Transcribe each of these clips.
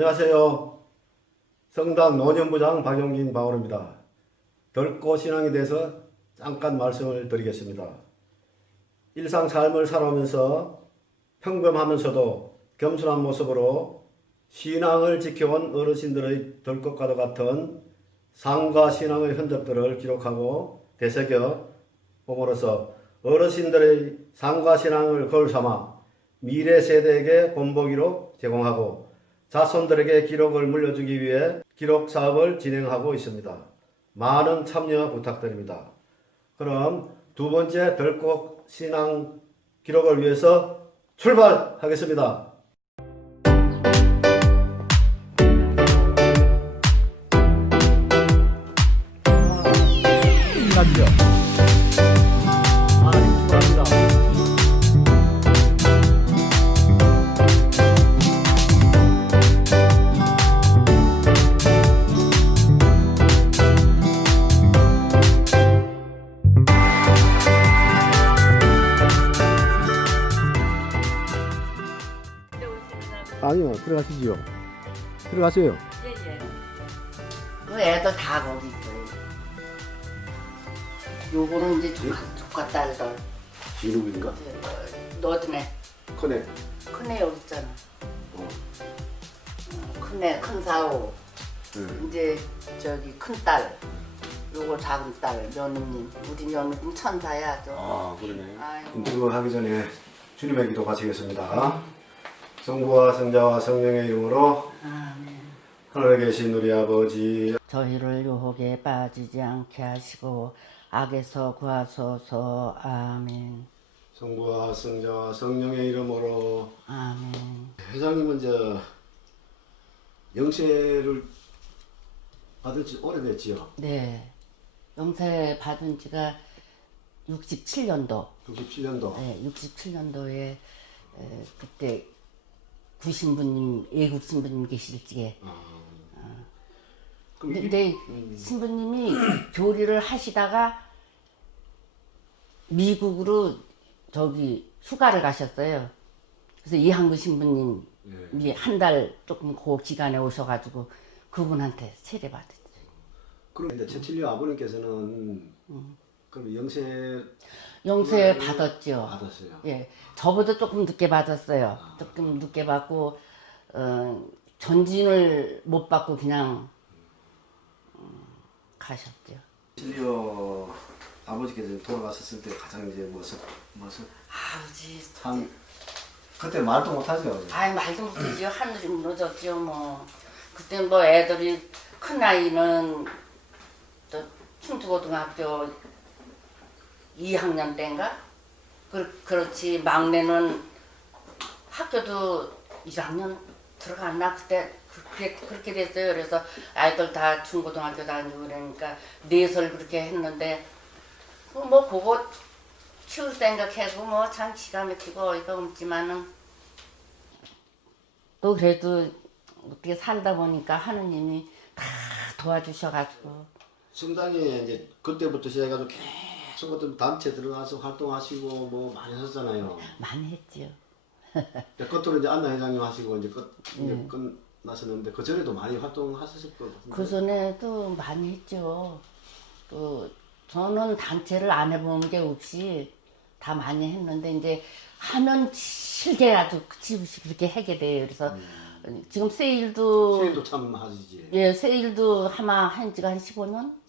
안녕하세요. 성당 노년부장 박용진 박원입니다. 덜고 신앙에 대해서 잠깐 말씀을 드리겠습니다. 일상 삶을 살아오면서 평범하면서도 겸손한 모습으로 신앙을 지켜온 어르신들의 덜것과도 같은 삶과 신앙의 흔적들을 기록하고 되새겨 봄으로써 어르신들의 삶과 신앙을 거울 삼아 미래 세대에게 본보기로 제공하고 자손들에게 기록을 물려주기 위해 기록 사업을 진행하고 있습니다. 많은 참여 부탁드립니다. 그럼 두 번째 덜꼭 신앙 기록을 위해서 출발하겠습니다. 들어가세요. 예예. 그 애들 다 거기 있어요. 요거는 이제 조카, 조카 딸들. 진욱인가? 너드네. 커네. 큰애 여기 있잖아. 어. 어, 큰애 큰 사오. 네. 이제 저기 큰 딸. 요거 작은 딸 며느님. 우리 며느님 천사야 저. 아, 그러네. 아이고. 인터뷰 하기 전에 주님의 기도 바치겠습니다. 성부와 성자와 성령의 이름으로 아멘. 하늘에 계신 우리 아버지 저희를 유혹에 빠지지 않게 하시고 악에서 구하소서. 아멘. 성부와 성자와 성령의 이름으로 아멘. 회장님은 저 영세를 받은 지 오래됐지요. 네. 영세 받은 지가 67년도. 97년도. 네, 67년도에 그때 구신부님, 예국 신부님 계실 적에 아. 그럼 근데, 이- 근데 신부님이 교리를 하시다가 미국으로 저기 휴가를 가셨어요. 그래서 이한구 신부님이 예. 한달 조금 그 기간에 오셔가지고 그분한테 세례 받았어요. 그럼 이제 최칠려 아버님께서는 그럼 영세 영세 네. 받았죠. 받았어요. 예, 저보다 조금 늦게 받았어요. 조금 늦게 받고 어, 전진을 못 받고 그냥 음, 가셨죠. 칠려 아버지께서 돌아가셨을 때 가장 이제 모습 모습 아버지, 참 그때 말도 못하죠. 아이 말도 못하지요. 하늘이 무너졌죠. 뭐 그때 뭐 애들이 큰 아이는 또 충주고등학교 2학년 때인가? 그, 그렇지 막내는 학교도 1학년 들어갔나 그때 그렇게 그렇게 됐어요. 그래서 아이들 다 중고등학교 다니고 그러니까 넷을 그렇게 했는데 그뭐 그거 치울 생각해도 뭐참 기가 막히고 어이가 없지만은 또 그래도 어떻게 살다 보니까 하느님이 다 도와주셔가지고 성당에 이제 그때부터 시작해가지고 어떤 단체 들어가서 활동하시고 뭐 많이 하셨잖아요. 많이 했지요. 이제 끝으로 이제 안나 회장님 하시고 이제 끝 이제 네. 끝나셨는데 그 전에도 많이 활동하셨을 것 같은데. 그 전에도 많이 했죠. 또 저는 단체를 안 해본 게 없이 다 많이 했는데 이제 하면 실게 아주 지우시 그렇게 하게 돼요. 그래서 지금 세일도 세일도 참 하시지. 예, 세일도 아마 한 지가 한 15년?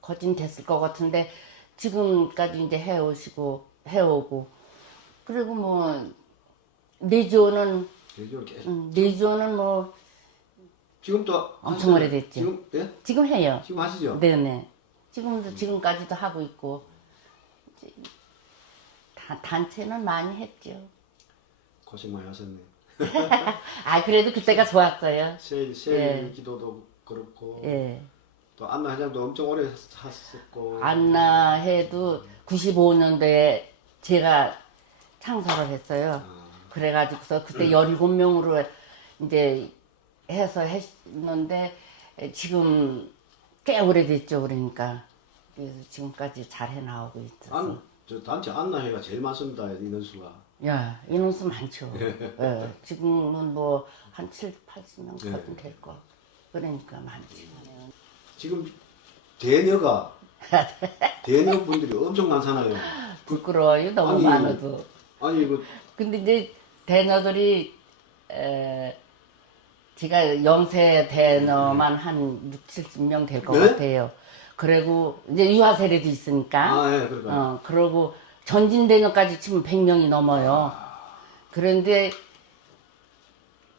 거진 됐을 것 같은데, 지금까지 이제 해오시고, 해오고. 그리고 뭐, 내조는? 계속. 음, 내조는 뭐, 지금도 엄청? 오래됐죠. 지금 예? 지금 해요. 지금 하시죠? 네네. 지금도, 지금까지도 하고 있고. 이제 다, 단체는 많이 했죠. 고생 많이 하셨네. 아, 그래도 그때가 좋았어요. 세일 세일 예. 기도도 그렇고 예. 또 안나 회장도 엄청 오래 하셨고. 안나 해도 95년도에 제가 창설을 했어요. 그래가지고서 그때 17명으로 이제 해서 했는데 지금 꽤 오래됐죠. 그러니까. 그래서 지금까지 잘 해나오고 있어서. 안, 저 단체 안나 회가 제일 많습니다 인원수가. 야, 인원수 많죠. 예, 지금은 뭐 한 7, 80명 네. 거든 될 거. 그러니까 많지. 지금 대녀가 대녀 분들이 엄청 많잖아요. 부끄러워요 너무 아니, 많아도. 아니 그 근데 이제 대너들이 에, 제가 영세 대너만 한 6, 70명 될 것 네? 같아요. 그리고 이제 유아 세례도 있으니까. 아, 예, 그러니까. 어, 그러고 전진 대너까지 치면 100명이 넘어요. 그런데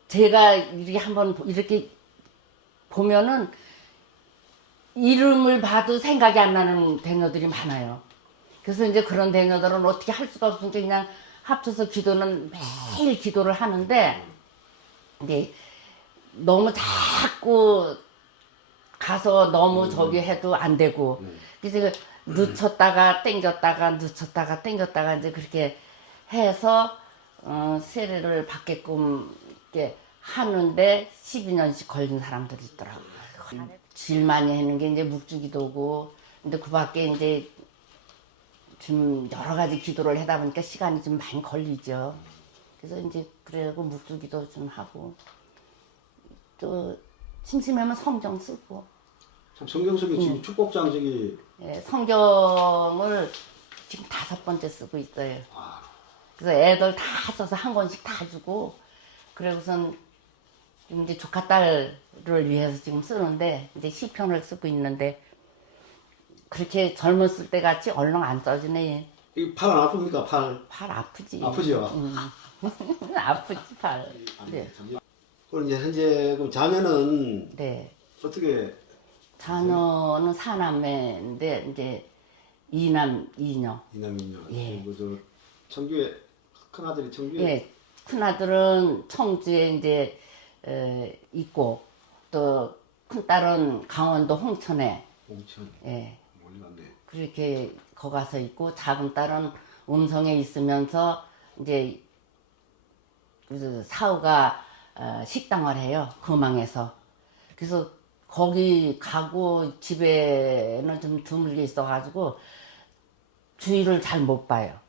제가 이렇게 한번 이렇게 보면은 이름을 봐도 생각이 안 나는 대녀들이 많아요. 그래서 이제 그런 대녀들은 어떻게 할 수가 없으니까 그냥 합쳐서 기도는 매일 기도를 하는데 이제 너무 자꾸 가서 너무 저기 해도 안 되고 그래서 늦췄다가 땡겼다가 늦췄다가 땡겼다가 이제 그렇게 해서 어, 세례를 받게끔 이렇게 하는데 12년씩 걸린 사람들이 있더라고요. 제일 많이 하는 게 이제 묵주기도고 근데 그 밖에 이제 좀 여러 가지 기도를 하다 보니까 시간이 좀 많이 걸리죠. 그래서 이제 그래고 묵주기도 좀 하고 또 심심하면 성경 쓰고 참 성경 속에 음. 지금 축복장 저기 예, 성경을 지금 다섯 번째 쓰고 있어요. 아, 그래서 애들 다 써서 한 권씩 다 주고 그러고선 이제 조카 딸을 위해서 지금 쓰는데 이제 시편을 쓰고 있는데 그렇게 젊었을 때 같이 얼렁 안 써지네. 이 팔 안 아픕니까 팔? 팔 아프지. 아프죠. 음. 아프지 팔. 네. 그럼 이제 현재 그럼 자녀는 네. 어떻게 자녀는 사남매인데 이제 이남 이녀. 이남이냐? 예. 그리고 저 청주에 큰 아들이 청주에 예, 큰 아들은 청주에 이제 에, 있고 또 큰 딸은 강원도 홍천에. 공천. 예, 멀리 갔네. 그렇게 거 가서 있고 작은 딸은 음성에 있으면서 이제 그 사우가 어, 식당을 해요 거망에서. 그래서 거기 가고 집에는 좀 드물게 있어가지고 주의를 잘 못 봐요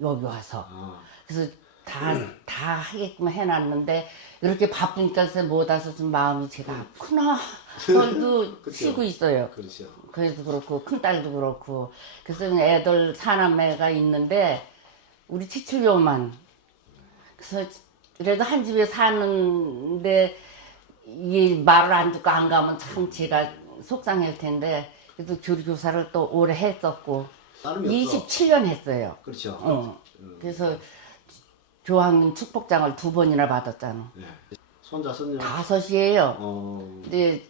여기 와서. 아, 그래서 다, 다 하게끔 해놨는데, 이렇게 바쁘니까 못 와서 좀 마음이 제가 아프나. 저도 그쵸. 쉬고 있어요. 그렇죠. 그래도 그렇고, 큰딸도 그렇고. 그래서 애들 사남매가 있는데, 우리 치칠료만. 그래서 그래도 한 집에 사는데, 이 말을 안 듣고 안 가면 참 제가 속상할 텐데, 그래도 교류교사를 또 오래 했었고, 딸이 없어. 27년 했어요. 그렇죠. 어. 그래서 교황님 축복장을 두 번이나 받았잖아. 네. 손자 손녀. 다섯이에요. 어, 근데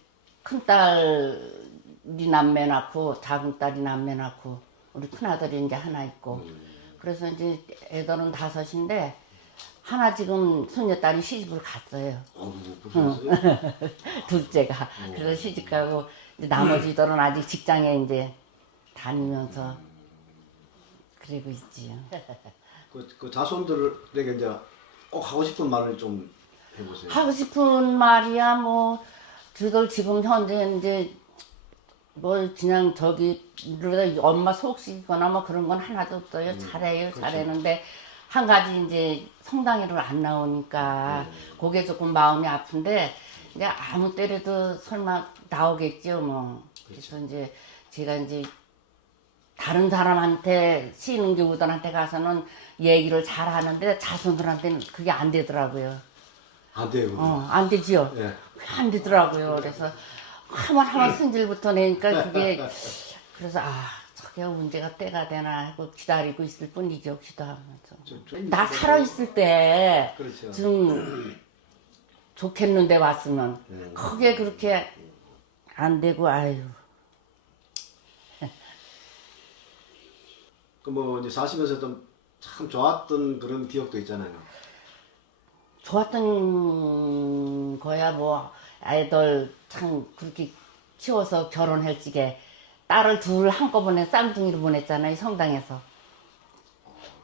큰 딸이 남매 낳고 작은 딸이 남매 낳고 우리 큰 아들이 이제 하나 있고 그래서 이제 애들은 다섯인데 하나 지금 손녀 딸이 시집을 갔어요. 어. 둘째가 그래서 시집 가고 이제 나머지들은 아직 직장에 이제 다니면서 그러고 있지요. 그, 그 자손들에게 이제 꼭 하고 싶은 말을 좀 해보세요. 하고 싶은 말이야 뭐 저들 지금 현재 이제 뭐 그냥 저기 이러다 엄마 속쓰거나 뭐 그런 건 하나도 없어요. 잘해요 잘했는데 한 가지 이제 성당에를 안 나오니까 그게 조금 마음이 아픈데 이제 아무 때라도 설마 나오겠죠 뭐. 그래서 이제 제가 이제 다른 사람한테 신흥교우들한테 가서는 얘기를 잘 하는데 자손들한테는 그게 안 되더라고요. 안 돼요. 어, 안 되지요. 예. 왜안 되더라고요. 그래서 한번 한번 승질부터 내니까 그게 그래서 아 저게 문제가 때가 되나 하고 기다리고 있을 뿐이죠. 기도하면서 좀- 좀- 나 살아 있을 때 그렇죠. 좀 좋겠는데 왔으면 네. 그게 그렇게 안 되고 아유 그뭐 이제 사시면서 좀 참 좋았던 그런 기억도 있잖아요. 좋았던 거야 뭐 아이들 참 그렇게 키워서 결혼할 적에 딸을 둘 한꺼번에 쌍둥이로 보냈잖아요 성당에서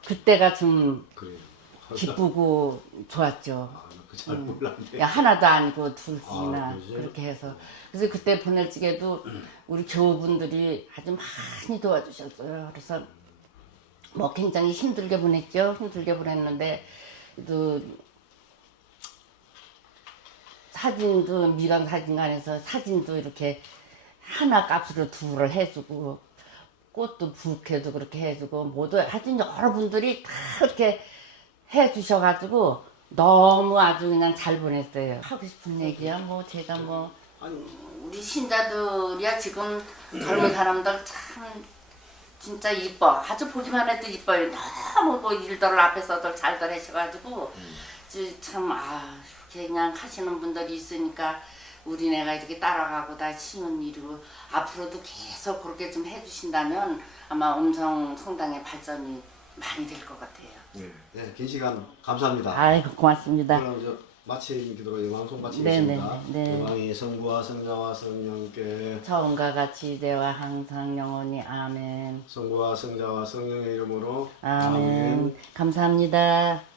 그때가 좀 그래요. 기쁘고 좋았죠 아, 그잘 몰랐는데. 야 하나도 아니고 둘씩이나 아? 그렇게 해서 그래서 그때 보낼 적에도 우리 교우분들이 아주 많이 도와주셨어요 그래서 뭐 굉장히 힘들게 보냈죠. 힘들게 보냈는데 그 사진도 미강 사진관에서 사진도 이렇게 하나 값으로 두를 해주고 꽃도 부케도 그렇게 해주고 모두 하여튼 여러분들이 다 그렇게 해주셔가지고 너무 아주 그냥 잘 보냈어요. 하고 싶은 얘기야? 뭐 제가 뭐 아니 우리 신자들이야 지금 젊은 사람들 참 진짜 이뻐 아주 보기만 해도 이뻐요 너무 뭐 일들 앞에서들 잘들 하셔가지고 참 아 이렇게 그냥 하시는 분들이 있으니까 우리네가 이렇게 따라가고 다 쉬운 일이고 앞으로도 계속 그렇게 좀 해주신다면 아마 음성 성당의 발전이 많이 될 것 같아요. 네, 네, 긴 시간 감사합니다. 아이고 고맙습니다. 그럼 저 마침 기도로 영광송 네, 마치겠습니다. 네, 네. 영광이 성부와 성자와 성령께 처음과 같이 이제와 항상 영원히 아멘. 성부와 성자와 성령의 이름으로 아멘. 감사합니다.